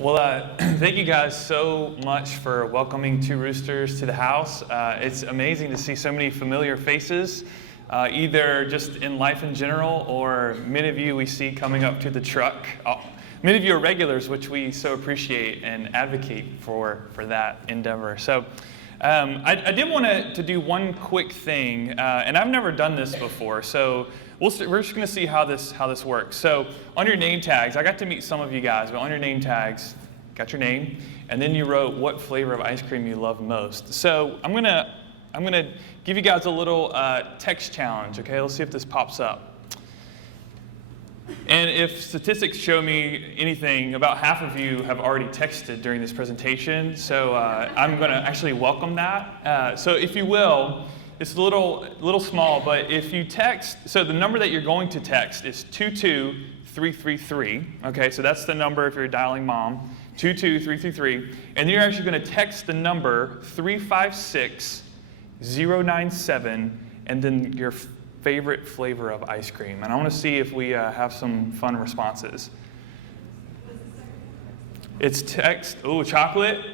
Well, thank you guys so much for welcoming two Roosters to the house. It's amazing to see so many familiar faces, either just in life in general, or many of you we see coming up to the truck. Many of you are regulars, which we so appreciate and advocate for that endeavor. So I did want to do one quick thing, and I've never done this before, so we're just going to see how this works. So on your name tags, I got to meet some of you guys, but on your name tags, got your name, and then you wrote what flavor of ice cream you love most. So I'm gonna give you guys a little text challenge. Okay, let's see if this pops up. And if statistics show me anything, about half of you have already texted during this presentation. So I'm going to actually welcome that. So if you will. It's a little small, but if you text, so the number that you're going to text is 22333. Okay, so that's the number if you're dialing mom, 22333. And then you're actually going to text the number 356097, and then your favorite flavor of ice cream. And I want to see if we have some fun responses. It's text, chocolate.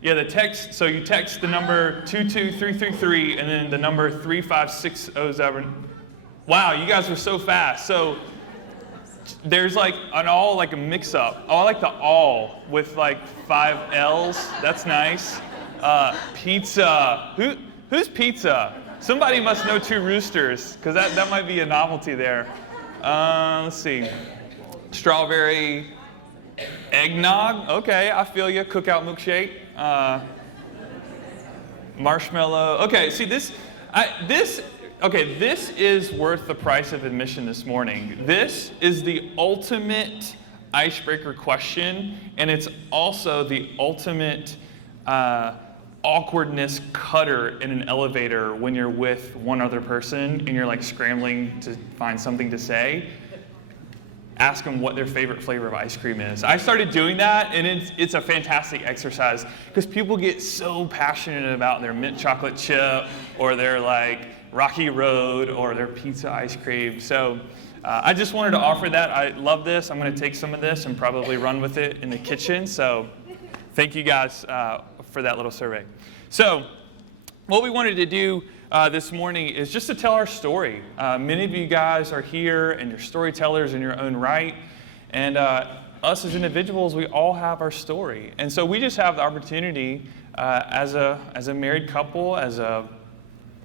Yeah, the text, so you text the number 22333 and then the number 35607. Wow, you guys are so fast. So there's like an all, like a mix-up. Oh, I like the all with like 5 L's. That's nice. Pizza. Who's pizza? Somebody must know two Roosters, because that might be a novelty there. Let's see. Strawberry eggnog. Okay, I feel you. Cookout milkshake. Marshmallow. Okay, see this is worth the price of admission this morning. This is the ultimate icebreaker question, and it's also the ultimate awkwardness cutter in an elevator when you're with one other person and you're like scrambling to find something to say. Ask them what their favorite flavor of ice cream is. I started doing that, and it's a fantastic exercise because people get so passionate about their mint chocolate chip or their like Rocky Road or their pizza ice cream. So I just wanted to offer that. I love this. I'm going to take some of this and probably run with it in the kitchen. So thank you guys for that little survey. So what we wanted to do this morning is just to tell our story. Many of you guys are here and you're storytellers in your own right. And us as individuals, we all have our story. And so we just have the opportunity as a married couple, as a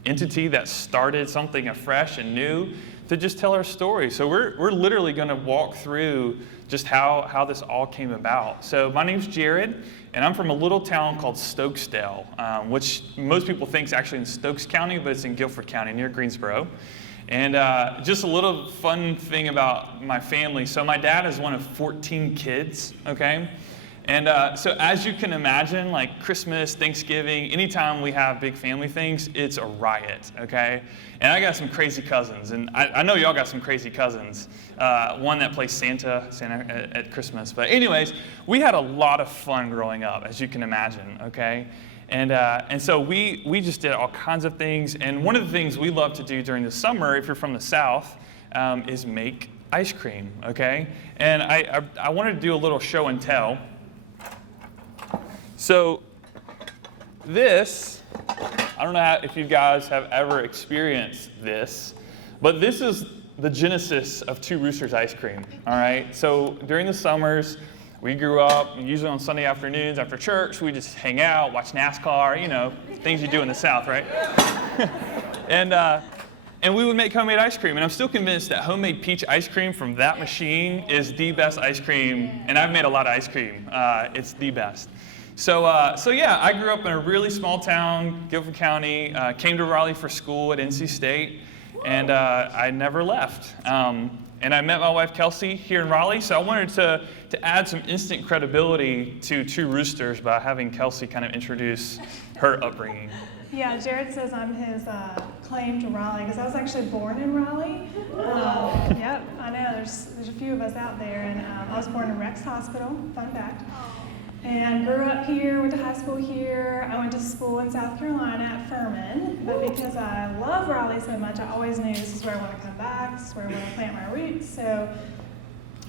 entity that started something afresh and new, to just tell our story. So we're literally going to walk through just how this all came about. So my name's Jared, and I'm from a little town called Stokesdale, which most people think is actually in Stokes County, but it's in Guilford County near Greensboro. And just a little fun thing about my family. So my dad is one of 14 kids, okay? And so as you can imagine, like Christmas, Thanksgiving, anytime we have big family things, it's a riot, okay? And I got some crazy cousins, and I know y'all got some crazy cousins. One that plays Santa at Christmas. But anyways, we had a lot of fun growing up, as you can imagine, okay? And so we just did all kinds of things. And one of the things we love to do during the summer, if you're from the South, is make ice cream, okay? And I wanted to do a little show and tell. So this, I don't know if you guys have ever experienced this, but this is the genesis of Two Roosters ice cream, all right? So during the summers, we grew up, usually on Sunday afternoons after church, we just hang out, watch NASCAR, you know, things you do in the South, right? And we would make homemade ice cream, and I'm still convinced that homemade peach ice cream from that machine is the best ice cream, and I've made a lot of ice cream. It's the best. So yeah, I grew up in a really small town, Guilford County, came to Raleigh for school at NC State, and I never left. And I met my wife, Kelsey, here in Raleigh, so I wanted to add some instant credibility to Two Roosters by having Kelsey kind of introduce her upbringing. Yeah, Jared says I'm his claim to Raleigh, because I was actually born in Raleigh. Yep, I know, there's a few of us out there, and I was born in Rex Hospital, fun fact. and grew up here, went to high school here. I went to school in South Carolina at Furman, but because I love Raleigh so much, I always knew this is where I want to come back, this is where I want to plant my roots. So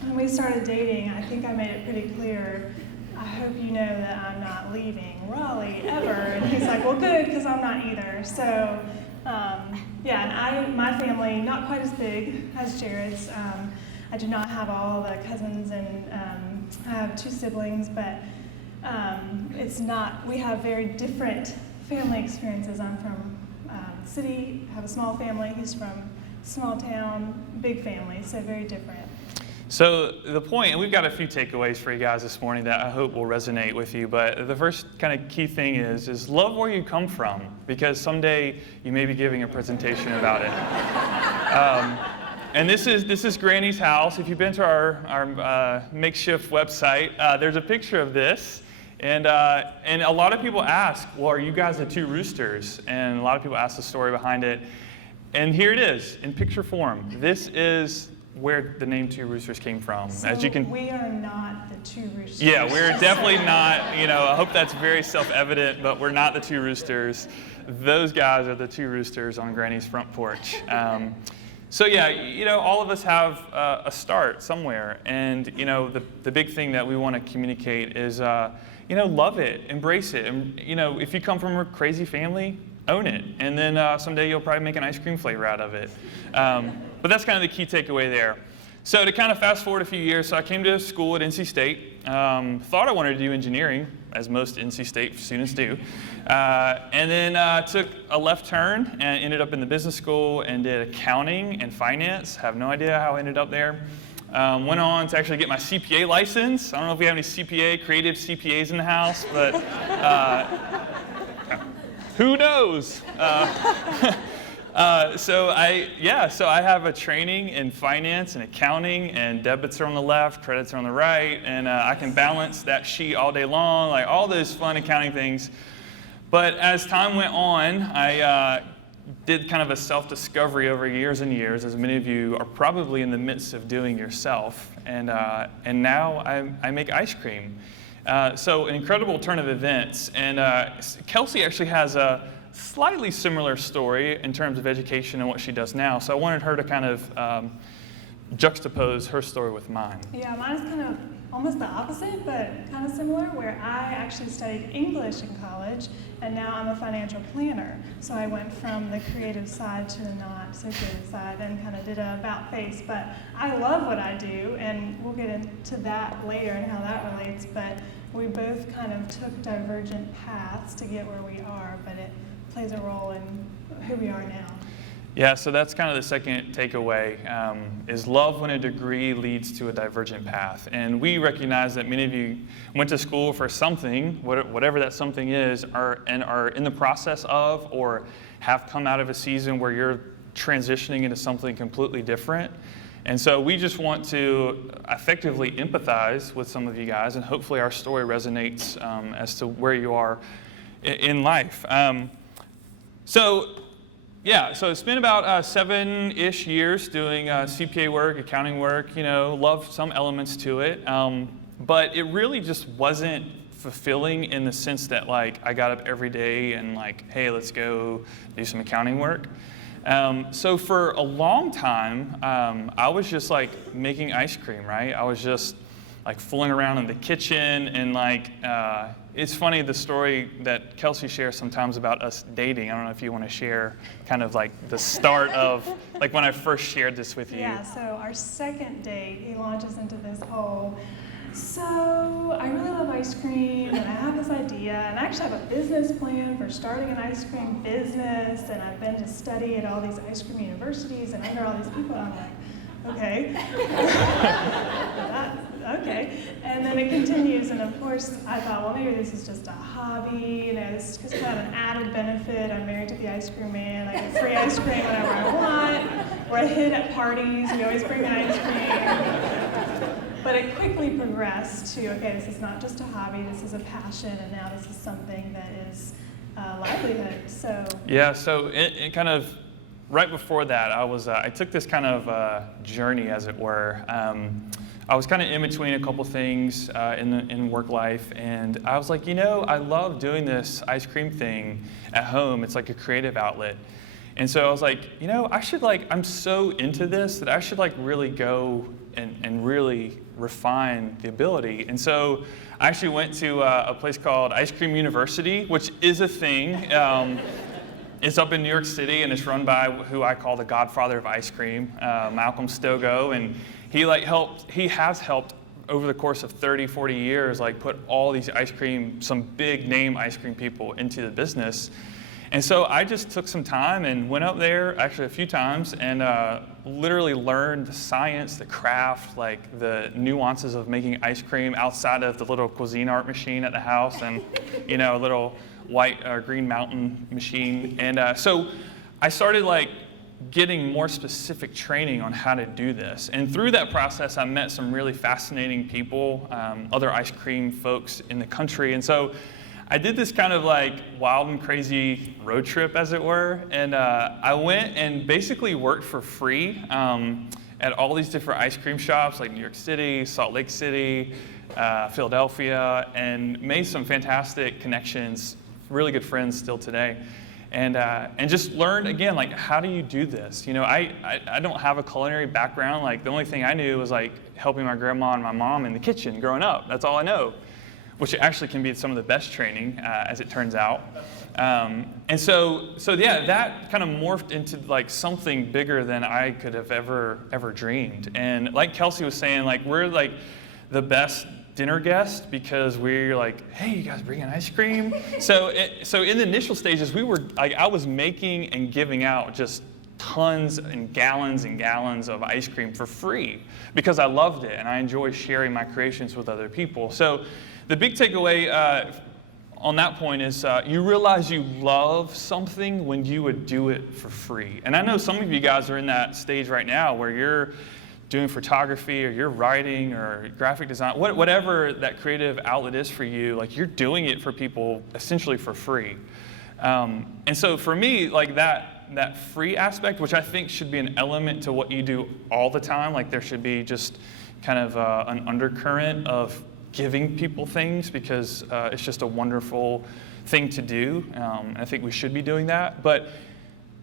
when we started dating, I think I made it pretty clear, I hope you know that I'm not leaving Raleigh ever. And he's like, well, good, because I'm not either. So yeah, and my family, not quite as big as Jared's. I do not have all the cousins, and I have 2 siblings, but it's not, we have very different family experiences. I'm from city, have a small family. He's from small town, big family, so very different. So the point, and we've got a few takeaways for you guys this morning that I hope will resonate with you, but the first kind of key thing is love where you come from, because someday you may be giving a presentation about it. And this is Granny's house. If you've been to our makeshift website, there's a picture of this. And a lot of people ask, well, are you guys the 2 roosters? And a lot of people ask the story behind it. And here it is in picture form. This is where the name 2 Roosters came from. So as you can, we are not the 2 Roosters. Yeah, we're definitely not, I hope that's very self-evident, but we're not the 2 Roosters. Those guys are the 2 Roosters on Granny's front porch. So yeah, all of us have a start somewhere, and the big thing that we want to communicate is, love it, embrace it, and if you come from a crazy family, own it, and then someday you'll probably make an ice cream flavor out of it. But that's kind of the key takeaway there. So to kind of fast forward a few years, so I came to school at NC State, thought I wanted to do engineering, as most NC State students do, and then took a left turn and ended up in the business school and did accounting and finance. Have no idea how I ended up there. Went on to actually get my CPA license. I don't know if we have any creative CPAs in the house, but who knows? So I have a training in finance and accounting, and debits are on the left, credits are on the right, and I can balance that sheet all day long, like all those fun accounting things. But as time went on, I did kind of a self-discovery over years and years, as many of you are probably in the midst of doing yourself, and now I make ice cream. So an incredible turn of events, and Kelsey actually has a slightly similar story in terms of education and what she does now. So I wanted her to kind of juxtapose her story with mine. Yeah, mine is kind of almost the opposite, but kind of similar, where I actually studied English in college, and now I'm a financial planner. So I went from the creative side to the not so creative side, and kind of did a about face. But I love what I do, and we'll get into that later and how that relates. But we both kind of took divergent paths to get where we are, but it plays a role in who we are now. Yeah, so that's kind of the second takeaway, is love when a degree leads to a divergent path. And we recognize that many of you went to school for something, whatever that something is, are in the process of, or have come out of a season where you're transitioning into something completely different. And so we just want to effectively empathize with some of you guys, and hopefully our story resonates as to where you are in life. So it's been about 7-ish years doing CPA work, accounting work, loved some elements to it. But it really just wasn't fulfilling in the sense that I got up every day and hey, let's go do some accounting work. So for a long time, I was just making ice cream, right? I was just fooling around in the kitchen, and it's funny, the story that Kelsey shares sometimes about us dating. I don't know if you want to share kind of the start of when I first shared this with you. Yeah, so our second date, he launches into this whole, so I really love ice cream, and I have this idea, and I actually have a business plan for starting an ice cream business, and I've been to study at all these ice cream universities and under all these people, and I'm like, okay. Okay. And then it continues, and of course I thought, well, maybe this is just a hobby, this is just kind of an added benefit. I'm married to the ice cream man. I get free ice cream whenever I want. We're a hit at parties. We always bring ice cream. But it quickly progressed to, okay, this is not just a hobby, this is a passion, and now this is something that is a livelihood. So yeah, so it kind of right before that, I took this kind of journey, as it were. I was kind of in between a couple things in work life, and I was like, I love doing this ice cream thing at home. It's like a creative outlet. And so I was like, I should I'm so into this that I should really go and really refine the ability. And so I actually went to a place called Ice Cream University, which is a thing. It's up in New York City, and it's run by who I call the godfather of ice cream, Malcolm Stogo. And he has helped over the course of 30, 40 years, put all these some big name ice cream people into the business. And so I just took some time and went up there, actually a few times, and literally learned the science, the craft, the nuances of making ice cream outside of the little Cuisinart machine at the house and, a little white or green mountain machine. And so I started getting more specific training on how to do this. And through that process, I met some really fascinating people, other ice cream folks in the country. And so I did this kind of wild and crazy road trip, as it were. And I went and basically worked for free at all these different ice cream shops, like New York City, Salt Lake City, Philadelphia, and made some fantastic connections, really good friends still today. And just learned, again, how do you do this? I don't have a culinary background. The only thing I knew was helping my grandma and my mom in the kitchen growing up. That's all I know, which actually can be some of the best training, as it turns out. And so yeah, that kind of morphed into something bigger than I could have ever dreamed. And like Kelsey was saying, we're the best dinner guest because we're hey, you guys bringing ice cream? So in the initial stages, we were I was making and giving out just tons and gallons of ice cream for free because I loved it and I enjoy sharing my creations with other people. So the big takeaway on that point is you realize you love something when you would do it for free. And I know some of you guys are in that stage right now where you're doing photography or you're writing or graphic design, whatever that creative outlet is for you, you're doing it for people essentially for free. And so for me, that free aspect, which I think should be an element to what you do all the time, there should be just kind of an undercurrent of giving people things because it's just a wonderful thing to do. And I think we should be doing that. But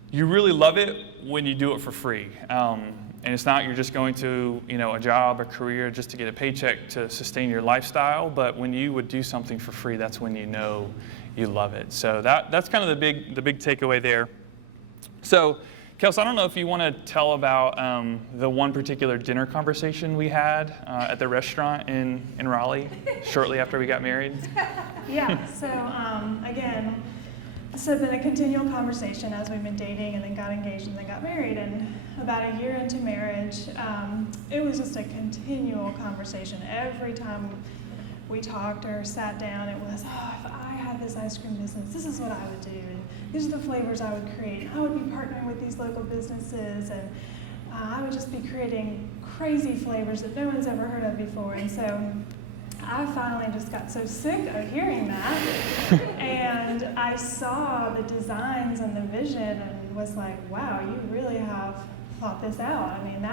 you really love it when you do it for free. And it's not you're just going to a job or career just to get a paycheck to sustain your lifestyle, but when you would do something for free, that's when you know you love it. So that's kind of the big takeaway there. So Kels, I don't know if you want to tell about the one particular dinner conversation we had at the restaurant in Raleigh shortly after we got married. Yeah, so again, this has been a continual conversation as we've been dating and then got engaged and then got married. And about a year into marriage, it was just a continual conversation. Every time we talked or sat down, it was, if I had this ice cream business, this is what I would do. And these are the flavors I would create. I would be partnering with these local businesses, and I would just be creating crazy flavors that no one's ever heard of before. And so I finally just got so sick of hearing that, and I saw the designs and the vision and was like, wow, you really have thought this out. I mean,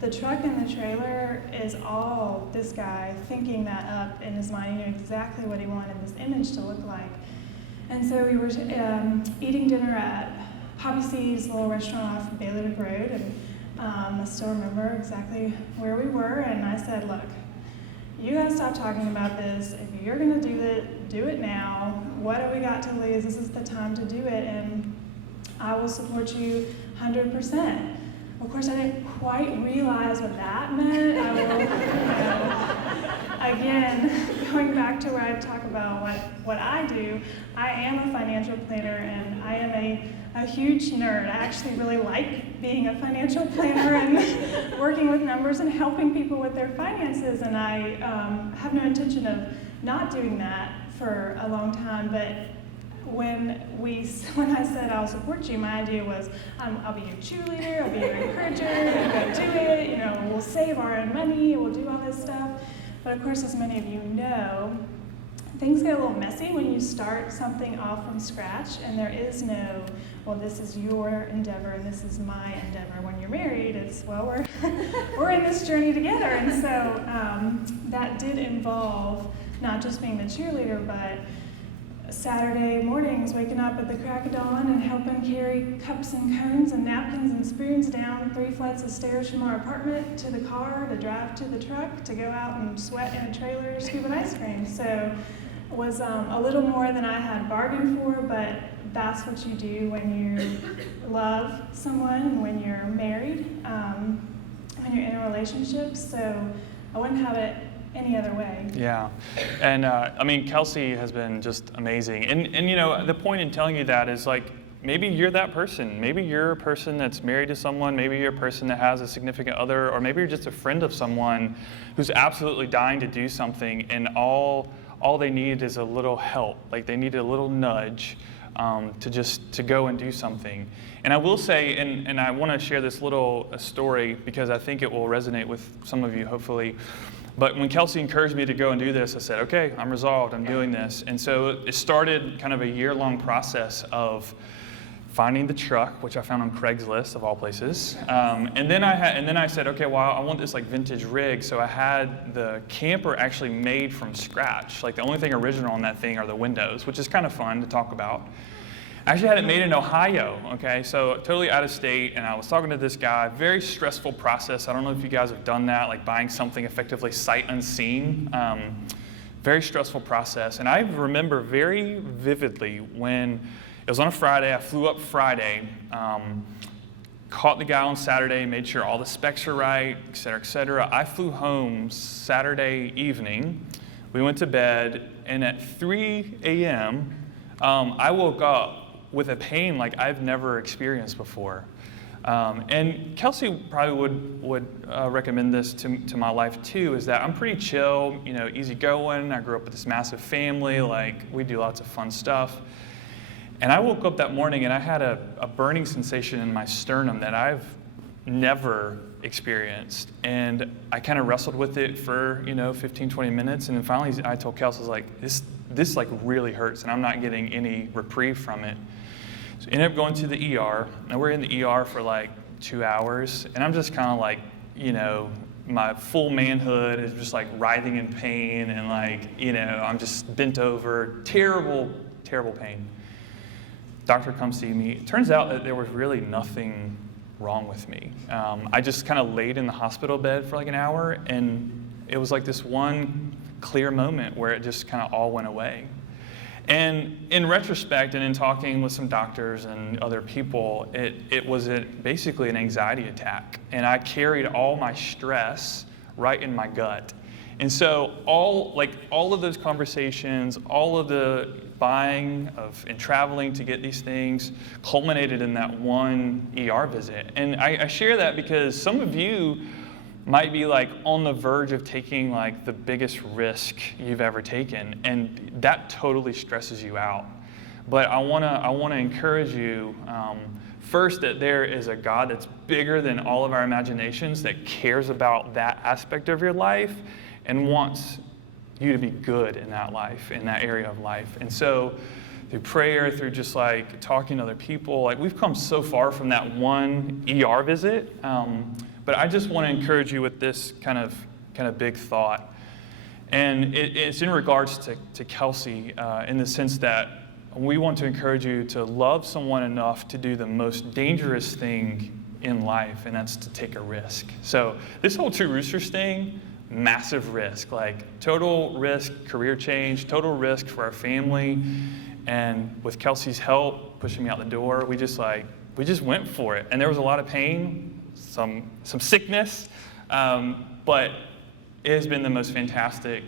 the truck and the trailer is all this guy thinking that up in his mind. He knew exactly what he wanted this image to look like. And so we were eating dinner at Poppy C's little restaurant off Bailey Road, and I still remember exactly where we were, and I said, look, you gotta stop talking about this. If you're gonna do it now. What have we got to lose? This is the time to do it, and I will support you 100%. Of course, I didn't quite realize what that meant. I will, again, going back to where I talk about what I do, I am a financial planner, and I am a huge nerd. I actually really like being a financial planner and working with numbers and helping people with their finances, and I have no intention of not doing that for a long time. But when I said I'll support you, my idea was I'll be your cheerleader, I'll be your encourager, go do it, we'll save our own money, we'll do all this stuff. But of course, as many of you know, things get a little messy when you start something off from scratch, and there is no, well, this is your endeavor and this is my endeavor. When you're married, it's, well, we're in this journey together. And so that did involve not just being the cheerleader, but Saturday mornings, waking up at the crack of dawn and helping carry cups and cones and napkins and spoons down 3 flights of stairs from our apartment to the car, to drive to the truck, to go out and sweat in a trailer scooping ice cream. So it was a little more than I had bargained for, but that's what you do when you love someone and when you're married, when you're in a relationship. So I wouldn't have it any other way. Yeah, and I mean, Kelsey has been just amazing. And you know, the point in telling you that is like, maybe you're that person. Maybe you're a person that's married to someone. Maybe you're a person that has a significant other, or maybe you're just a friend of someone who's absolutely dying to do something, and all they need is a little help. Like they need a little nudge to go and do something. And I will say, and I want to share this little story because I think it will resonate with some of you, hopefully. But when Kelsey encouraged me to go and do this, I said, okay, I'm resolved, I'm doing this. And so it started kind of a year-long process of finding the truck, which I found on Craigslist of all places. And then I said, okay, well, I want this like vintage rig. So I had the camper actually made from scratch. Like the only thing original on that thing are the windows, which is kind of fun to talk about. I actually had it made in Ohio, okay, so totally out of state, and I was talking to this guy, very stressful process. I don't know if you guys have done that, like buying something effectively sight unseen. Very stressful process. And I remember very vividly when it was on a Friday, I flew up Friday, caught the guy on Saturday, made sure all the specs are right, et cetera, et cetera. I flew home Saturday evening, we went to bed, and at 3 a.m., I woke up with a pain like I've never experienced before. And Kelsey probably would recommend this to my life too, is that I'm pretty chill, you know, easygoing. I grew up with this massive family, like we do lots of fun stuff. And I woke up that morning and I had a burning sensation in my sternum that I've never experienced. And I kind of wrestled with it for, 15, 20 minutes. And then finally I told Kelsey, I was like, this like really hurts and I'm not getting any reprieve from it. So I ended up going to the ER, and we're in the ER for like 2 hours, and I'm just kind of like, my full manhood is just like writhing in pain, and like, I'm just bent over, terrible, terrible pain. Doctor comes see me. It turns out that there was really nothing wrong with me. I just kind of laid in the hospital bed for like an hour, and it was like this one clear moment where it just kind of all went away. And in retrospect, and in talking with some doctors and other people, it was basically an anxiety attack. And I carried all my stress right in my gut. And so all of those conversations, all of the buying and traveling to get these things culminated in that one ER visit. And I share that because some of you might be like on the verge of taking like the biggest risk you've ever taken, and that totally stresses you out. But I wanna encourage you, first, that there is a God that's bigger than all of our imaginations, that cares about that aspect of your life and wants you to be good in that life, in that area of life. And so through prayer, through just like talking to other people, like we've come so far from that one ER visit. But I just want to encourage you with this kind of big thought. And it's in regards to Kelsey, in the sense that we want to encourage you to love someone enough to do the most dangerous thing in life, and that's to take a risk. So this whole Two Roosters thing, massive risk, like total risk, career change, total risk for our family. And with Kelsey's help, pushing me out the door, we just went for it. And there was a lot of pain, some sickness, but it has been the most fantastic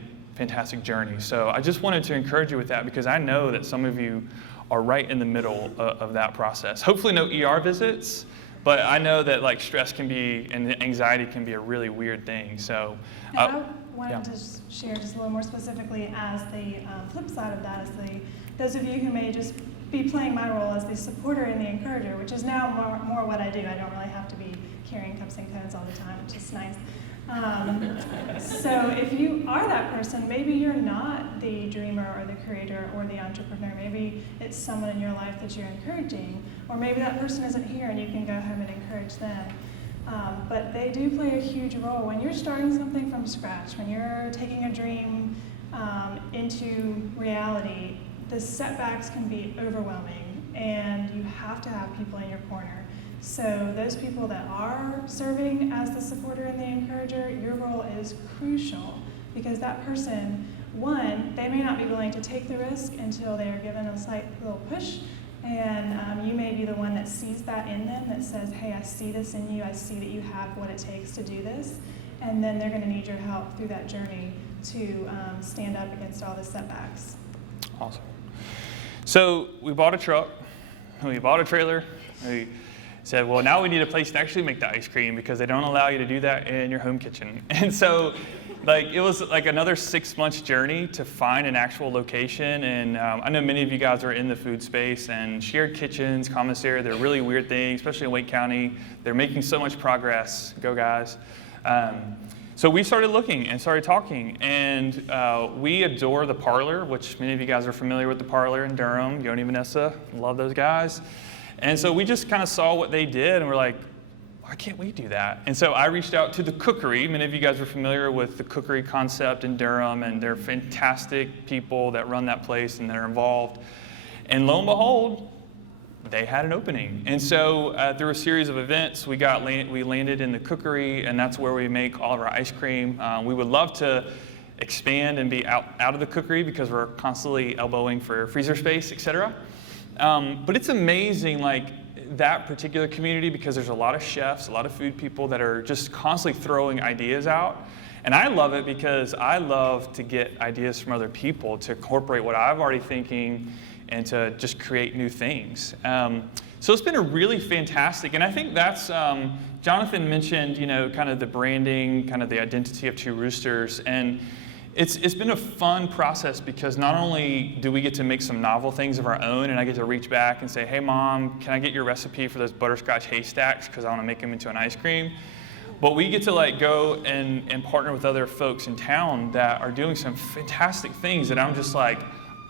journey. So I just wanted to encourage you with that, because I know that some of you are right in the middle of that process. Hopefully no ER visits, but I know that like stress can be, and anxiety can be a really weird thing. So I wanted to share just a little more specifically as the flip side of that, is those of you who may just be playing my role as the supporter and the encourager, which is now more what I do. I don't really have to be carrying cups and cones all the time, which is nice. So if you are that person, maybe you're not the dreamer or the creator or the entrepreneur. Maybe it's someone in your life that you're encouraging, or maybe that person isn't here and you can go home and encourage them. But they do play a huge role. When you're starting something from scratch, when you're taking a dream into reality, the setbacks can be overwhelming, and you have to have people in your corner. So those people that are serving as the supporter and the encourager, your role is crucial, because that person, one, they may not be willing to take the risk until they are given a slight little push, and you may be the one that sees that in them, that says, hey, I see this in you, I see that you have what it takes to do this, and then they're going to need your help through that journey to stand up against all the setbacks. Awesome. So we bought a truck, we bought a trailer, we said, well, now we need a place to actually make the ice cream, because they don't allow you to do that in your home kitchen. And so it was like another 6 months journey to find an actual location. And I know many of you guys are in the food space, and shared kitchens, commissary, they're really weird things, especially in Wake County. They're making so much progress. Go guys. So we started looking and started talking, and we adore the Parlor, which many of you guys are familiar with the Parlor in Durham. Yoni, Vanessa, love those guys. And so we just kind of saw what they did, and we're like, why can't we do that? And so I reached out to the Cookery. Many of you guys are familiar with the Cookery concept in Durham, and they're fantastic people that run that place and they're involved. And lo and behold, they had an opening. And so through a series of events, we landed in the Cookery, and that's where we make all of our ice cream. We would love to expand and be out of the Cookery, because we're constantly elbowing for freezer space, etc. But it's amazing, that particular community, because there's a lot of chefs, a lot of food people that are just constantly throwing ideas out. And I love it because I love to get ideas from other people to incorporate what I'm already thinking and to just create new things. So it's been a really fantastic, and I think that's, Jonathan mentioned, kind of the branding, kind of the identity of Two Roosters, and it's been a fun process, because not only do we get to make some novel things of our own, and I get to reach back and say, hey Mom, can I get your recipe for those butterscotch haystacks, because I want to make them into an ice cream. But we get to go and partner with other folks in town that are doing some fantastic things that I'm just like,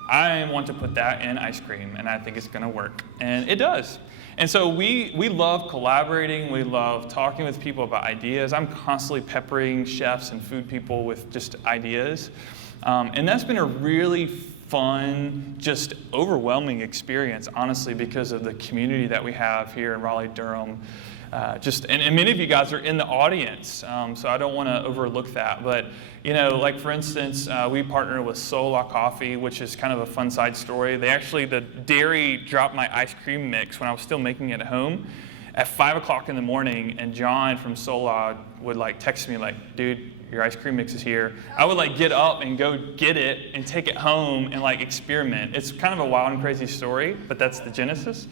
I want to put that in ice cream, and I think it's going to work. And it does. And so we love collaborating. We love talking with people about ideas. I'm constantly peppering chefs and food people with just ideas. And that's been a really fun, just overwhelming experience, honestly, because of the community that we have here in Raleigh-Durham. And many of you guys are in the audience, so I don't want to overlook that. But, for instance, we partner with Sola Coffee, which is kind of a fun side story. The dairy dropped my ice cream mix when I was still making it at home at 5 o'clock in the morning, and John from Sola would text me dude, your ice cream mix is here. I would get up and go get it and take it home and experiment. It's kind of a wild and crazy story, but that's the genesis.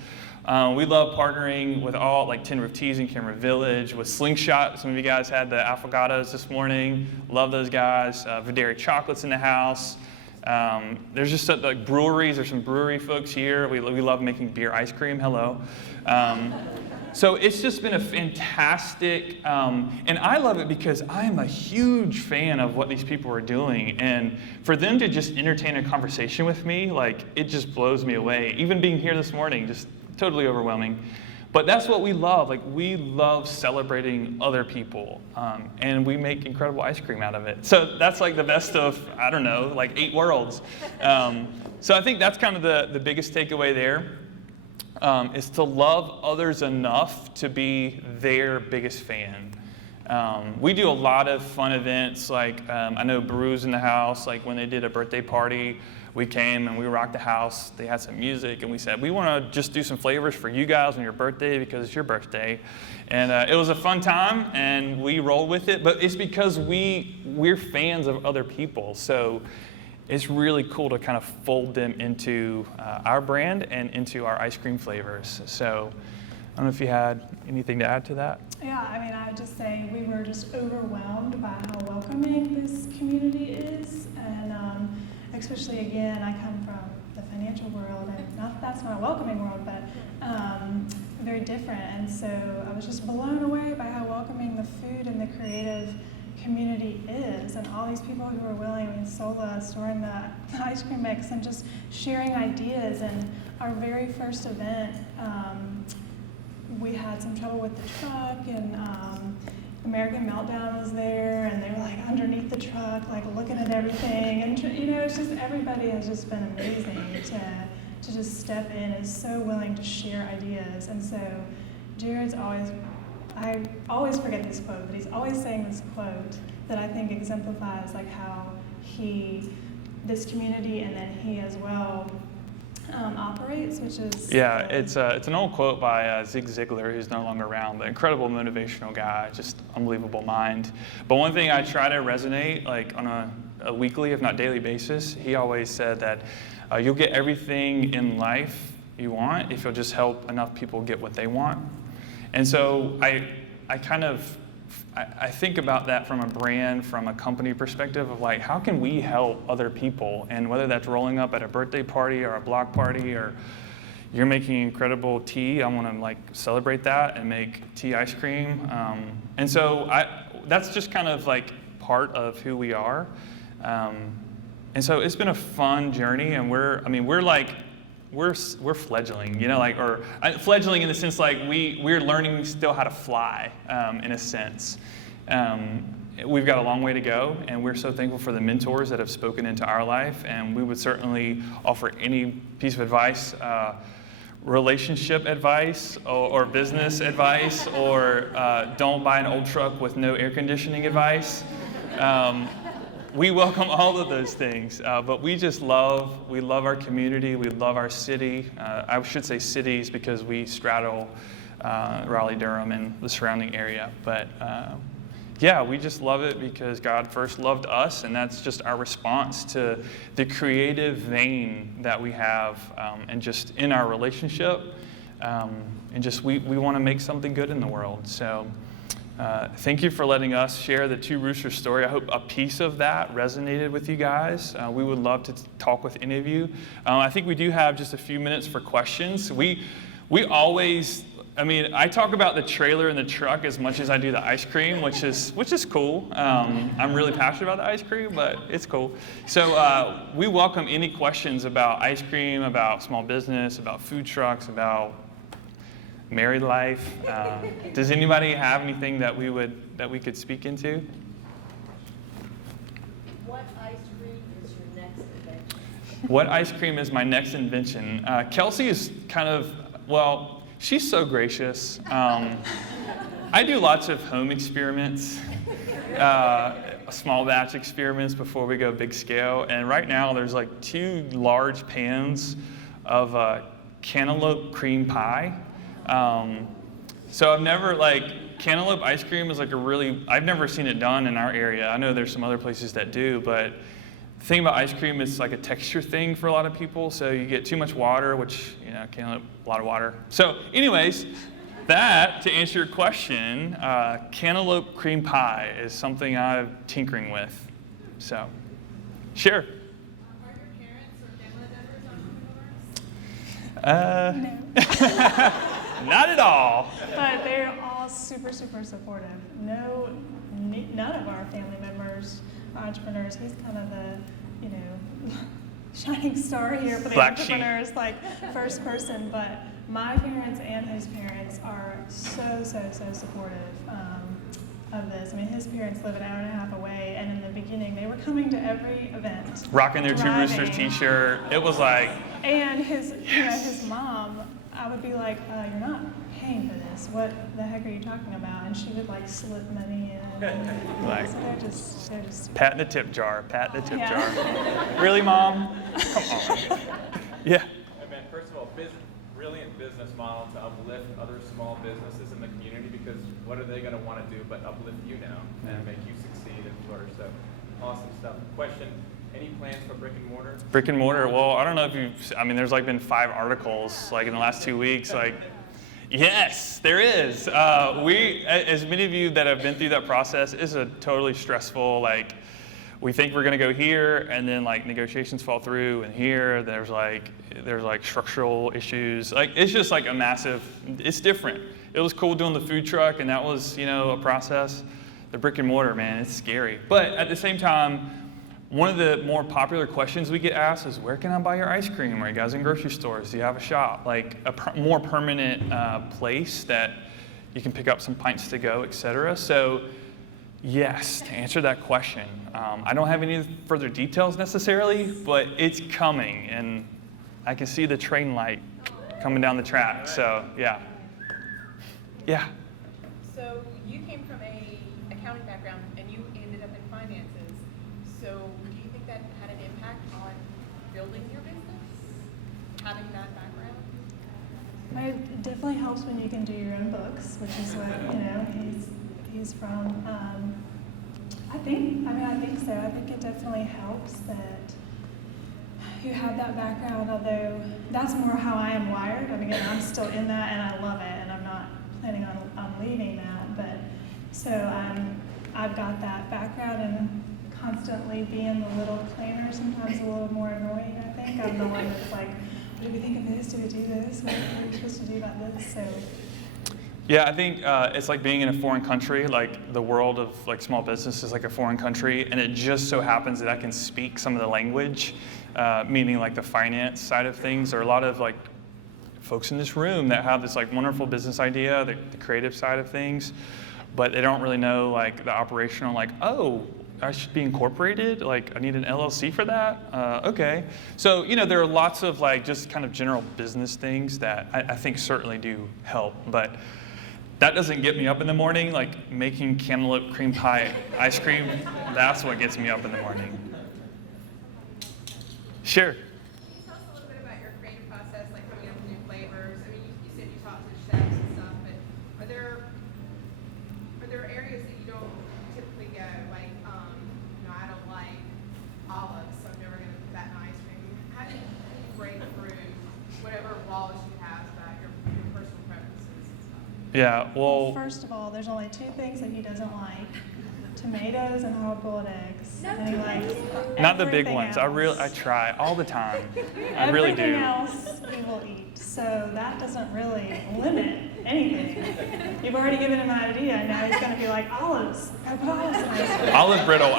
We love partnering with all, Tin Roof Teas in Cameron Village, with Slingshot. Some of you guys had the affogatos this morning. Love those guys. Videri Chocolates in the house. There's just breweries. There's some brewery folks here. We love making beer ice cream. Hello. So it's just been a fantastic, and I love it because I am a huge fan of what these people are doing. And for them to just entertain a conversation with me, it just blows me away. Even being here this morning, just totally overwhelming. But that's what we love. We love celebrating other people, and we make incredible ice cream out of it. So that's the best of, 8 worlds. So I think that's kind of the biggest takeaway there, is to love others enough to be their biggest fan. We do a lot of fun events, I know Brew's in the house, when they did a birthday party, we came and we rocked the house. They had some music, and we said, we want to just do some flavors for you guys on your birthday because it's your birthday. And it was a fun time, and we rolled with it, but it's because we're fans of other people. So it's really cool to kind of fold them into our brand and into our ice cream flavors. So I don't know if you had anything to add to that. Yeah, I would just say we were just overwhelmed by how welcoming this community is, and especially, again, I come from the financial world, and not that's not a welcoming world, but very different. And so I was just blown away by how welcoming the food and the creative community is, and all these people who are willing, I mean, Sola storing the ice cream mix and just sharing ideas. And our very first event, we had some trouble with the truck, and American Meltdown was there, and they were like underneath the truck, like looking at everything. And it's just everybody has just been amazing to just step in, is so willing to share ideas. And so Jared's always, I always forget this quote, but he's always saying this quote that I think exemplifies like how this community, and then he as well, operates, which is... Yeah, it's an old quote by Zig Ziglar, who's no longer around, but incredible motivational guy, just unbelievable mind. But one thing I try to resonate, like on a weekly, if not daily basis, he always said that you'll get everything in life you want if you'll just help enough people get what they want. And so I think about that from a brand, from a company perspective of like, how can we help other people? And whether that's rolling up at a birthday party or a block party, or you're making incredible tea, I want to like celebrate that and make tea ice cream. And so that's just kind of like part of who we are. And so it's been a fun journey, and we're fledgling, or fledgling in the sense like we're learning still how to fly, in a sense. We've got a long way to go, and we're so thankful for the mentors that have spoken into our life, and we would certainly offer any piece of advice, relationship advice, or business advice, or don't buy an old truck with no air conditioning advice. We welcome all of those things, but we love our community, we love our city. I should say cities because we straddle Raleigh-Durham and the surrounding area. But yeah, we just love it because God first loved us, and that's just our response to the creative vein that we have, and just in our relationship, and just we want to make something good in the world. So thank you for letting us share the Two Roosters story. I hope a piece of that resonated with you guys. We would love to talk with any of you. I think we do have just a few minutes for questions. We always, I talk about the trailer and the truck as much as I do the ice cream, which is cool. I'm really passionate about the ice cream, but it's cool. So we welcome any questions about ice cream, about small business, about food trucks, about married life. Does anybody have anything that we could speak into? What ice cream is your next invention? What ice cream is my next invention? Kelsey is she's so gracious. I do lots of home experiments, small batch experiments before we go big scale. And right now there's like 2 large pans of cantaloupe cream pie. So I've never, cantaloupe ice cream is I've never seen it done in our area. I know there's some other places that do, but the thing about ice cream is like a texture thing for a lot of people. So you get too much water, which, cantaloupe, a lot of water. So anyways, that, to answer your question, cantaloupe cream pie is something I'm tinkering with. So, sure. Are your parents or family members entrepreneurs? No. Not at all. But they're all super, super supportive. None of our family members are entrepreneurs. He's kind of the, shining star here for the Black sheep. entrepreneurs, first person. But my parents and his parents are so, so, so supportive of this. His parents live an hour and a half away, and in the beginning, they were coming to every event. Rocking their Two driving. Roosters t-shirt. It was like, And his yes. his mom, I would be like, you're not paying for this. What the heck are you talking about? And she would slip money in. Like, so they're just pat in the tip jar, pat in the tip Yeah. jar. Really, Mom? Come on. Yeah. First of all, brilliant business model to uplift other small businesses in the community, because what are they going to want to do but uplift you now and make you succeed and flourish? So awesome stuff. Question, any plans for brick and mortar? Brick and mortar, well, I don't know if there's been 5 articles in the last 2 weeks. Yes, there is. As many of you that have been through that process, it's a totally stressful, we think we're going to go here, and then negotiations fall through, and here there's structural issues. It's just a massive, it's different. It was cool doing the food truck, and that was, a process. the brick and mortar, man, it's scary. But at the same time, one of the more popular questions we get asked is, where can I buy your ice cream? Are you guys in grocery stores? Do you have a shop? Like a more permanent place that you can pick up some pints to go, etc. So yes, to answer that question, I don't have any further details necessarily, but it's coming, and I can see the train light coming down the track. So yeah. So you came from a accounting background and you ended up in finances. So do you think that had an impact on building your business, having that background? It definitely helps when you can do your own books, which is what, he's from. I think so. I think it definitely helps that you have that background, although that's more how I am wired. I mean, I'm still in that and I love it, and I'm not planning on leaving that. But so I've got that background, and constantly being the little planner sometimes a little more annoying, I think. I'm the one that's like, what do we think of this? Do we do this? What are we supposed to do about this? So. Yeah, I think it's like being in a foreign country. Like the world of like small business is like a foreign country, and it just so happens that I can speak some of the language, meaning like the finance side of things. There are a lot of like folks in this room that have this like wonderful business idea, the creative side of things, but they don't really know like the operational, like, oh, I should be incorporated, like I need an LLC for that? Okay. So, there are lots of like just kind of general business things that I think certainly do help, but that doesn't get me up in the morning. Like making cantaloupe cream pie ice cream, that's what gets me up in the morning. Sure. Can you tell us a little bit about your creative process, like coming up with new flavors? I mean, you said you talk to chefs and stuff, but are there areas that you don't typically go? Like, I don't like olives, so I'm never going to put that in ice cream. How do you break through whatever walls you have about your personal preferences and stuff? Yeah, well, First of all, there's only two things that he doesn't like: tomatoes and hard-boiled eggs. And he likes not the big everything ones. else. I try all the time. I really do. Everything else he will eat. So that doesn't really limit anything. You've already given him an idea, and now he's going to be like, olives. I put olives in this. Olive brittle.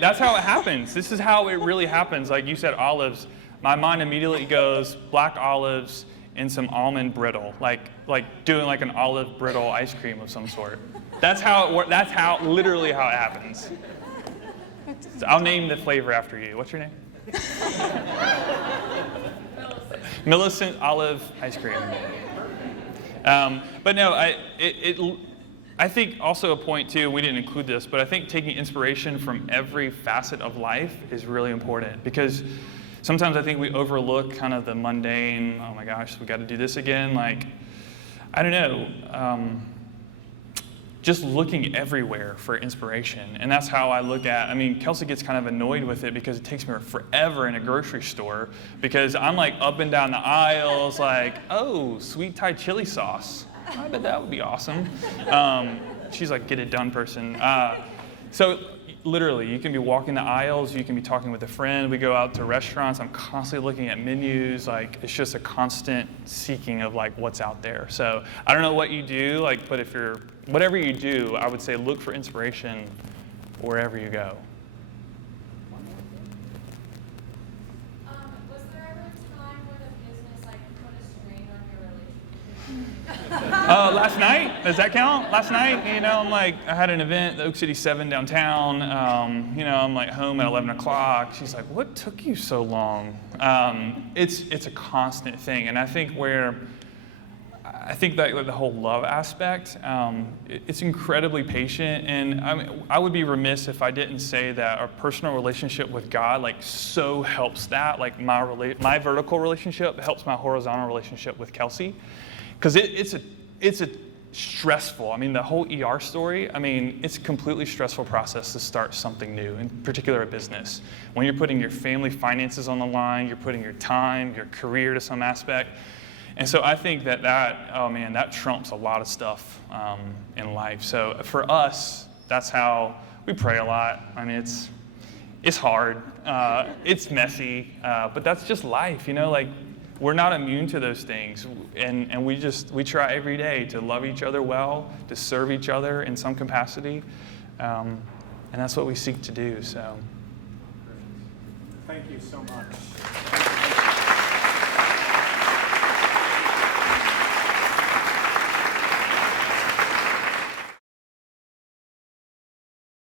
That's how it happens. This is how it really happens. Like you said, olives. My mind immediately goes black olives and some almond brittle, like doing like an olive brittle ice cream of some sort. That's how it works. That's literally how it happens. So I'll name the flavor after you. What's your name? Millicent olive ice cream. But no, I think also a point too, we didn't include this, but I think taking inspiration from every facet of life is really important, because sometimes I think we overlook kind of the mundane, oh my gosh, we got to do this again. Like, I don't know, just looking everywhere for inspiration. And that's how I look at, Kelsey gets kind of annoyed with it because it takes me forever in a grocery store, because I'm like up and down the aisles like, oh, sweet Thai chili sauce. I bet that would be awesome. She's like, get it done person. So literally, you can be walking the aisles, you can be talking with a friend, we go out to restaurants, I'm constantly looking at menus, like it's just a constant seeking of like what's out there. So I don't know what you do, but whatever you do, I would say look for inspiration wherever you go. Was there ever a time when the business put a strain on your relationship? Last night, does that count? Last night, I had an event, the Oak City 7 downtown. I'm like home at 11 o'clock. She's like, what took you so long? It's a constant thing. And I think that the whole love aspect, it's incredibly patient. And I would be remiss if I didn't say that our personal relationship with God so helps that. Like my vertical relationship helps my horizontal relationship with Kelsey. Because it's a stressful, the whole ER story, it's a completely stressful process to start something new, in particular a business. When you're putting your family finances on the line, you're putting your time, your career to some aspect. And so I think that trumps a lot of stuff in life. So for us, that's how we pray a lot. It's hard, it's messy, but that's just life, we're not immune to those things, and we try every day to love each other well, to serve each other in some capacity. And that's what we seek to do. So. Thank you so much.